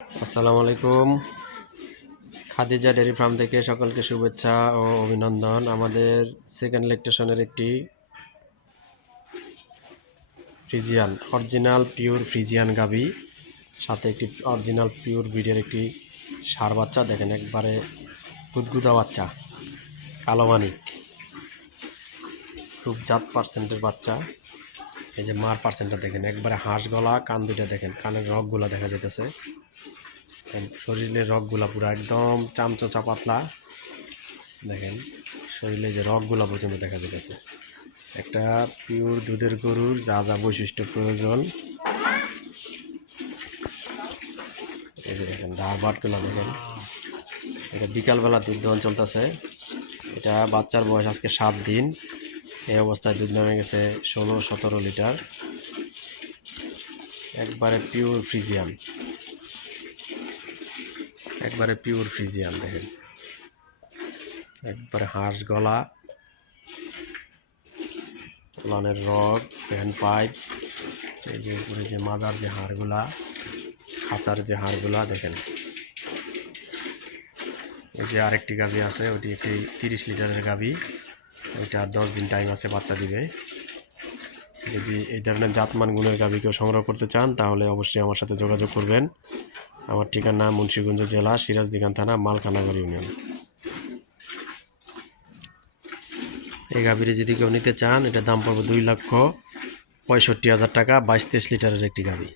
আসসালামু আলাইকুম। Khadija dairy farm থেকে সকলকে শুভেচ্ছা ও অভিনন্দন। আমাদের সেকেন্ড ল্যাকটেশনের একটি ফ্রিজিয়ান অরিজিনাল পিওর ফ্রিজিয়ান গাভী, সাথে একটি অরিজিনাল পিওর ব্রিডের একটি ষাঁড় বাচ্চা। দেখেন একবারে গুদগুদা বাচ্চা, কালো মানিক, খুব জাত পার্সেন্টের বাচ্চা। এই যে মার পার্সেন্টটা দেখেন, একবারে হাঁস গলা, কান দুইটা দেখেন, কানের রগগুলা দেখা যেতেছে, শরীরের রগগুলা পুরো একদম চামচোচা পাতলা। দেখেন শরীরে যে রগগুলা পর্যন্ত দেখা যেতেছে। একটা পিওর দুধের গরুর যা যা বৈশিষ্ট্য প্রয়োজন, এই যে দেখেন ধার বাটগুলা দেখেন। এটা বিকালবেলা দুধ দহন চলতেছে। এটা বাচ্চার বয়স আজকে 7 দিন। এই অবস্থায় দুধ নেমে গেছে 16-17 লিটার। একবারে পিওর ফ্রিজিয়ান, একবারে পিওর ফ্রিজিয়ান। দেখেন একবারে হাঁস গলা, লানের রগ, প্যান পাইপ, এই যে উপরে যে মাজার যে হাড়গুলা, খাঁচার যে হাড়গুলা দেখেন। এই যে আরেকটি গাভী আছে, ওটি একটি 30 লিটারের গাভী। ওইটা 10 দিন টাইম আছে, বাচ্চা দিবে। যদি এই ধরনের জাতমান গুণের গাভী কেউ সংগ্রহ করতে চান তাহলে অবশ্যই আমার সাথে যোগাযোগ করবেন। আমার ঠিকানা মুন্সিগঞ্জ জেলা, সিরাজদিখান থানা, মালখানাগর ইউনিয়ন। এই গাভীরে যদি কেউ নিতে চান, এটার দাম পড়বে 2,65,000 টাকা। 22-23 লিটারের একটি গাভী।